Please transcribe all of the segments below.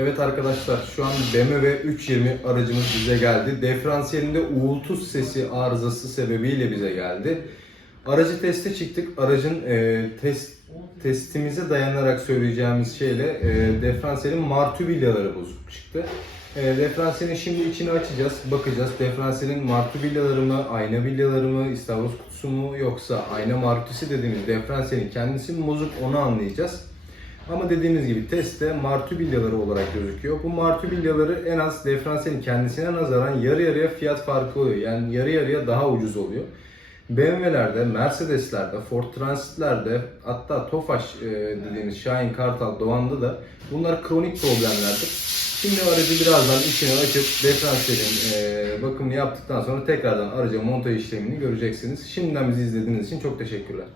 Evet arkadaşlar şu an BMW 320 aracımız bize geldi. Diferansiyelinde uğultu sesi arızası sebebiyle bize geldi. Aracı teste çıktık. Aracın e, test testimize dayanarak söyleyeceğimiz şeyle e, diferansiyelin martübilyaları bozuk çıktı. E, diferansiyelin şimdi içini açacağız, bakacağız. Diferansiyelin martübilyaları mı, ayna bilyaları mı, istavroz kutusu mu yoksa ayna martüsü dediğimiz diferansiyelin kendisi mi bozuk onu anlayacağız. Ama dediğimiz gibi testte martübilyaları olarak gözüküyor. Bu martübilyaları en az diferansiyelin kendisine nazaran yarı yarıya fiyat farkı oluyor. Yani yarı yarıya daha ucuz oluyor. BMW'lerde, Mercedes'lerde, Ford Transit'lerde hatta Tofaş e, dediğimiz Şahin, Kartal, Doğan'da da bunlar kronik problemlerdir. Şimdi aracı birazdan içini açıp diferansiyelin bakımını yaptıktan sonra tekrardan araca montaj işlemini göreceksiniz. Şimdiden bizi izlediğiniz için çok teşekkürler.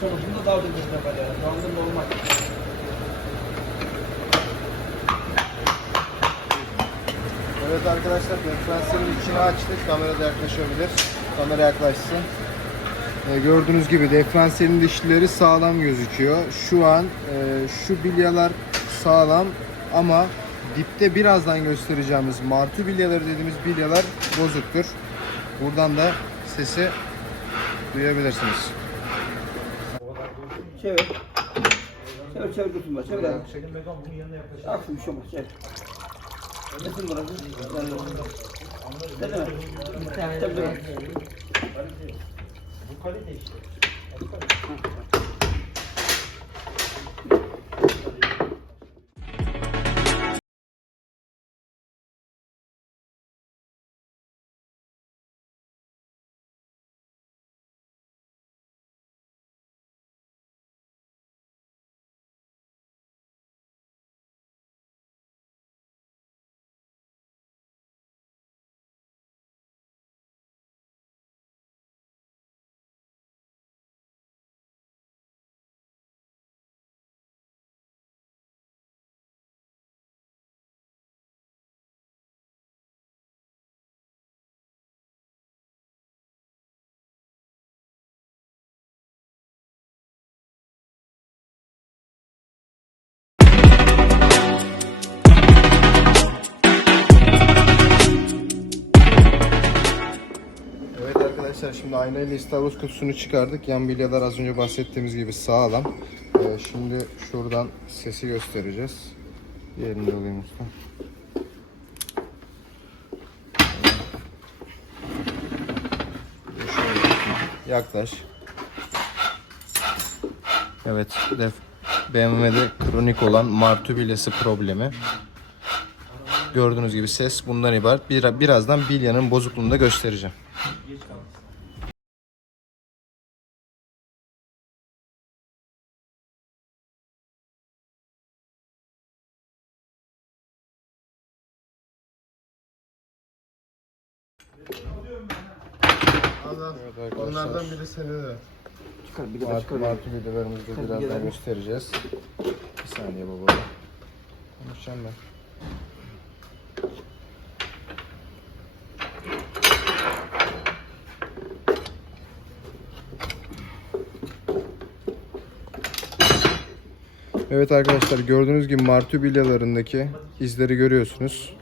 Aşamasında daha ucuz ne kadar. Şu anda normal. Evet arkadaşlar diferansiyelin içini açtık. Kamera da yaklaşabilir. Kamera yaklaşsın. Ee, gördüğünüz gibi diferansiyelin dişlileri sağlam gözüküyor. Şu an e, şu bilyalar sağlam ama dipte birazdan göstereceğimiz martü bilyaları dediğimiz bilyalar bozuktur. Buradan da sesi duyabilirsiniz. Çevir. Çevir çevir dursun bak. Çevir abi. Aksın bir şey olmaz. Çevir. Nesin burası? Yani, Değil mi? Tabii tabii. Evet şimdi aynayla istavroz kutusunu çıkardık. Yan bilyalar az önce bahsettiğimiz gibi sağlam. Ee, şimdi şuradan sesi göstereceğiz. Diğerini de alayım usta. Yaklaş. Evet, def BMW'de kronik olan martübilyası problemi. Gördüğünüz gibi ses bundan ibaret. Bir, birazdan bilyanın bozukluğunu da göstereceğim. Evet Onlardan biri seni de. Çıkar bir de Martı, çıkar. martı videolarımızı da birazdan göstereceğiz. Bir saniye baba. Konuşacağım ben. Evet arkadaşlar gördüğünüz gibi martübilyalarındaki izleri görüyorsunuz.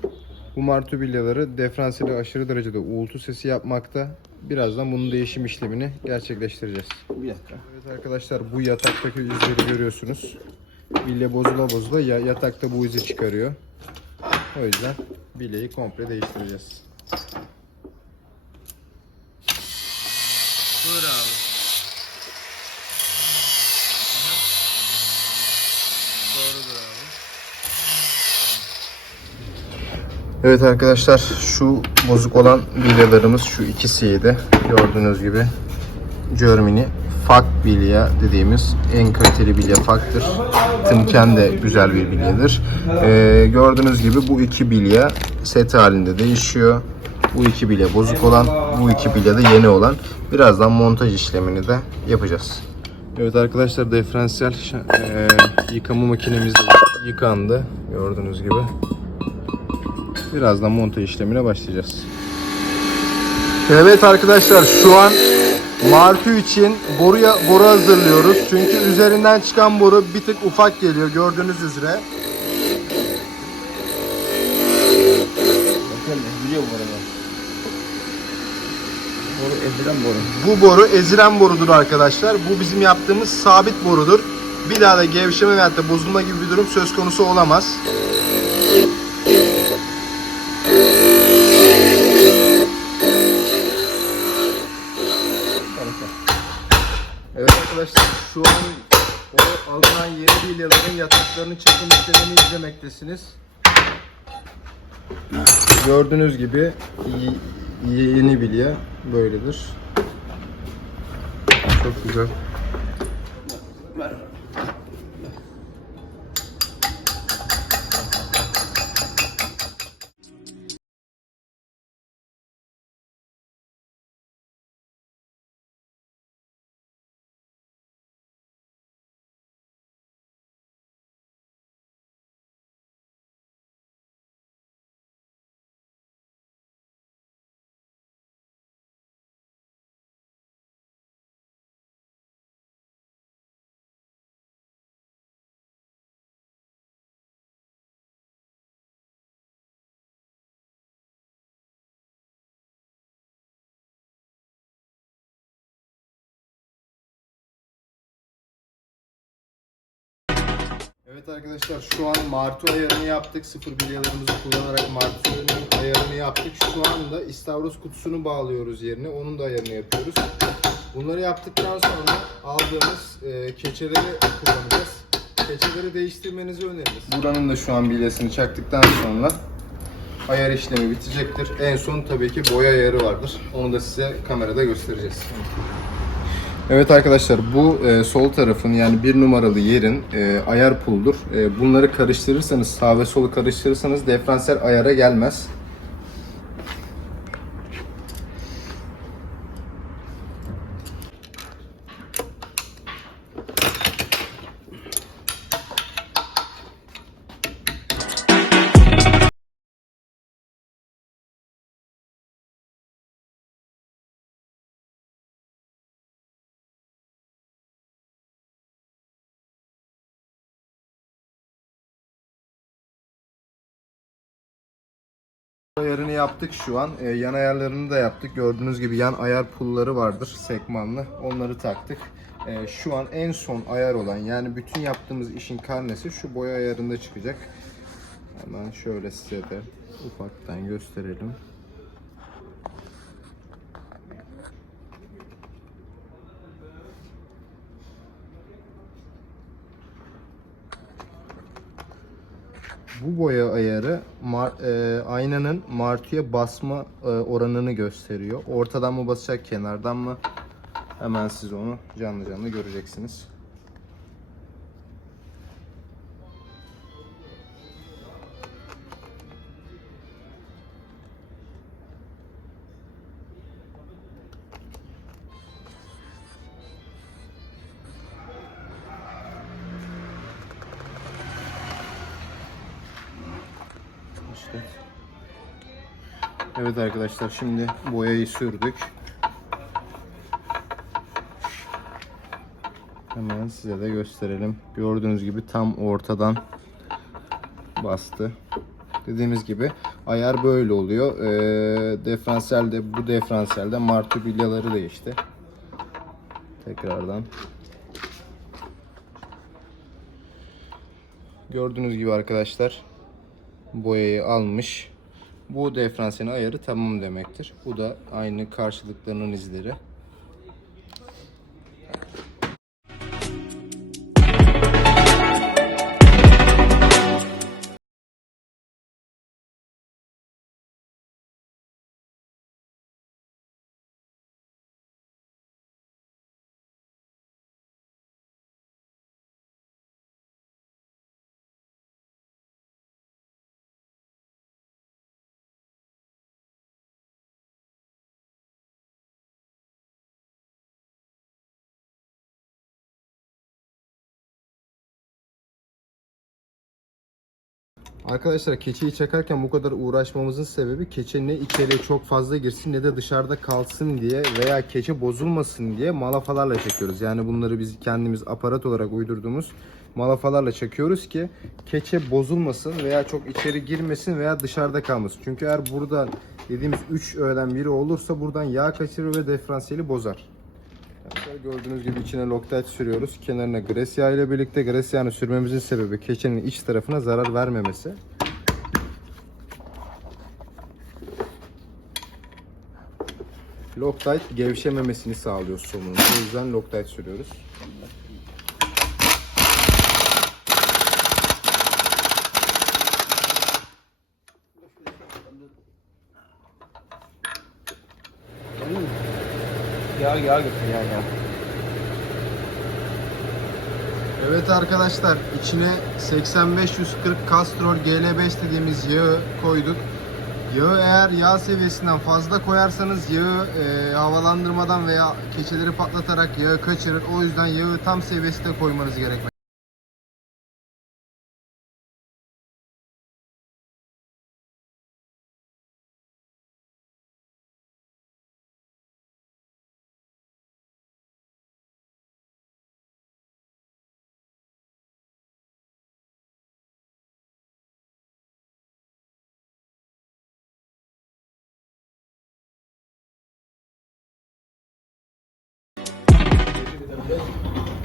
Bu martübilyaları diferansiyeli aşırı derecede uğultu sesi yapmakta. Birazdan bunun değişim işlemini gerçekleştireceğiz. Bir dakika. Evet arkadaşlar bu yataktaki izleri görüyorsunuz. Bilye bozula bozula ya, yatakta bu izi çıkarıyor. O yüzden bilyeyi komple değiştireceğiz. Buyur abi. Doğrudur abi. Evet arkadaşlar şu bozuk olan bilyalarımız şu ikisiydi. Gördüğünüz gibi Germany Fak bilya dediğimiz en kaliteli bilya faktır. Tımken de güzel bir bilyedir. Ee, gördüğünüz gibi bu iki bilya set halinde değişiyor. Bu iki bilya bozuk olan, bu iki bilya da yeni olan. Birazdan montaj işlemini de yapacağız. Evet arkadaşlar diferansiyel e, yıkama makinemiz yıkandı. Gördüğünüz gibi. Birazdan montaj işlemine başlayacağız. Evet arkadaşlar şu an Martı için boruya boru hazırlıyoruz. Çünkü üzerinden çıkan boru bir tık ufak geliyor gördüğünüz üzere. Boru ezilen boru. Bu boru ezilen borudur arkadaşlar. Bu bizim yaptığımız sabit borudur. Bir daha da gevşeme veyahut da bozulma gibi bir durum söz konusu olamaz. Evet arkadaşlar şu an o alınan yeni bilyaların yataklarının çekim işlemini izlemektesiniz. Gördüğünüz gibi yeni bilye böyledir. Çok güzel. Evet arkadaşlar şu an martı ayarını yaptık. Sıfır bilyalarımızı kullanarak martının ayarını yaptık. Şu anda istavroz kutusunu bağlıyoruz yerine. Onun da ayarını yapıyoruz. Bunları yaptıktan sonra aldığımız e, keçeleri kullanacağız. Keçeleri değiştirmenizi öneririz. Buranın da şu an bilyasını çaktıktan sonra ayar işlemi bitecektir. En son tabii ki boya ayarı vardır. Onu da size kamerada göstereceğiz. Evet arkadaşlar bu e, sol tarafın yani bir numaralı yerin e, ayar puldur. E, bunları karıştırırsanız sağ ve solu karıştırırsanız diferansiyel ayara gelmez. Ayarını yaptık şu an. E, yan ayarlarını da yaptık. Gördüğünüz gibi yan ayar pulları vardır sekmanlı. Onları taktık. E, şu an en son ayar olan yani bütün yaptığımız işin karnesi şu boya ayarında çıkacak. Hemen şöyle size de ufaktan gösterelim. Bu boya ayarı mar- e, aynanın martıya basma e, oranını gösteriyor. Ortadan mı basacak, kenardan mı? Hemen siz onu canlı canlı göreceksiniz. İşte. Evet arkadaşlar şimdi boyayı sürdük. Hemen size de gösterelim. Gördüğünüz gibi tam ortadan bastı. Dediğimiz gibi ayar böyle oluyor. Ee, diferansiyelde bu diferansiyelde martübilyaları değişti. Tekrardan. Gördüğünüz gibi arkadaşlar boyayı almış. Bu diferansiyelin ayarı tamam demektir. Bu da aynı karşılıklarının izleri. Arkadaşlar keçeyi çakarken bu kadar uğraşmamızın sebebi keçe ne içeriye çok fazla girsin ne de dışarıda kalsın diye veya keçe bozulmasın diye malafalarla çekiyoruz. Yani bunları biz kendimiz aparat olarak uydurduğumuz malafalarla çekiyoruz ki keçe bozulmasın veya çok içeri girmesin veya dışarıda kalmasın. Çünkü eğer burada dediğimiz 3 öğeden biri olursa buradan yağ kaçırır ve diferansiyeli bozar. Arkadaşlar gördüğünüz gibi içine Loctite sürüyoruz. Kenarına gres yağı ile birlikte gres yağını sürmemizin sebebi keçenin iç tarafına zarar vermemesi. Loctite gevşememesini sağlıyor somunun. O yüzden Loctite sürüyoruz. Yağ yağ getir yağ yağ. Evet arkadaşlar içine 85-140 kastrol GL5 dediğimiz yağı koyduk. Yağı eğer yağ seviyesinden fazla koyarsanız yağı e, havalandırmadan veya keçeleri patlatarak yağı kaçırır. O yüzden yağı tam seviyesinde koymanız gerekmektedir.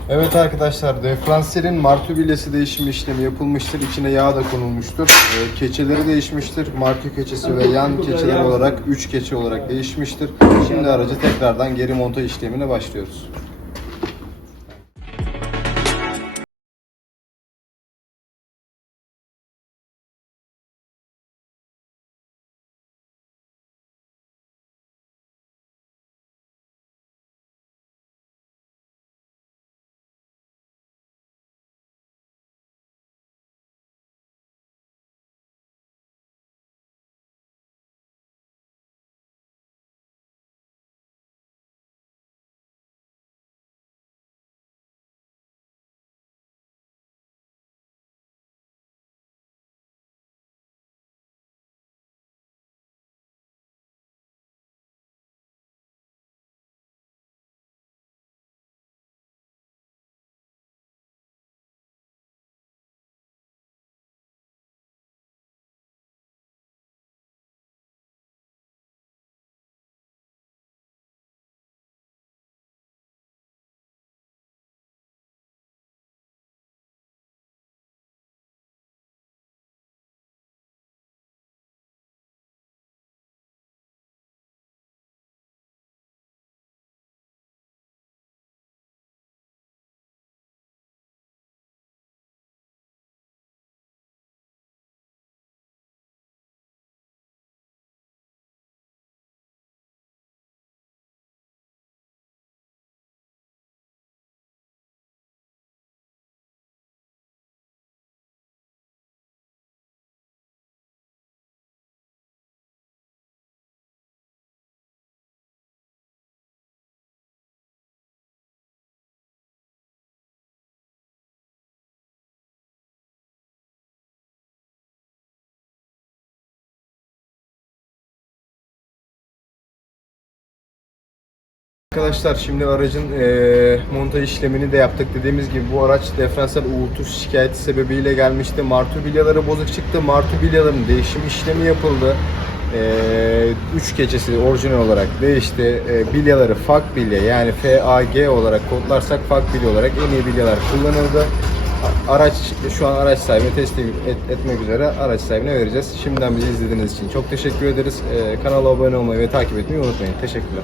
Evet arkadaşlar, diferansiyelin martübilyası değişimi işlemi yapılmıştır. İçine yağ da konulmuştur. Ee, keçeleri değişmiştir. Marka keçesi ve yan keçeler olarak 3 keçe olarak değişmiştir. Şimdi aracı tekrardan geri montaj işlemine başlıyoruz. Arkadaşlar şimdi aracın eee montaj işlemini de yaptık. Dediğimiz gibi bu araç diferansiyel uğultu şikayeti sebebiyle gelmişti. Martu bilyaları bozuk çıktı. Martu bilyaların değişim işlemi yapıldı. 3 keçesi orijinal olarak değişti. Eee, bilyaları FAK bilye yani FAG olarak kodlarsak FAK bilye olarak en iyi bilyalar kullanıldı. Araç şu an araç sahibine teslim et- etmek üzere araç sahibine vereceğiz. Şimdiden bizi izlediğiniz için çok teşekkür ederiz. Eee, kanala abone olmayı ve takip etmeyi unutmayın. Teşekkürler.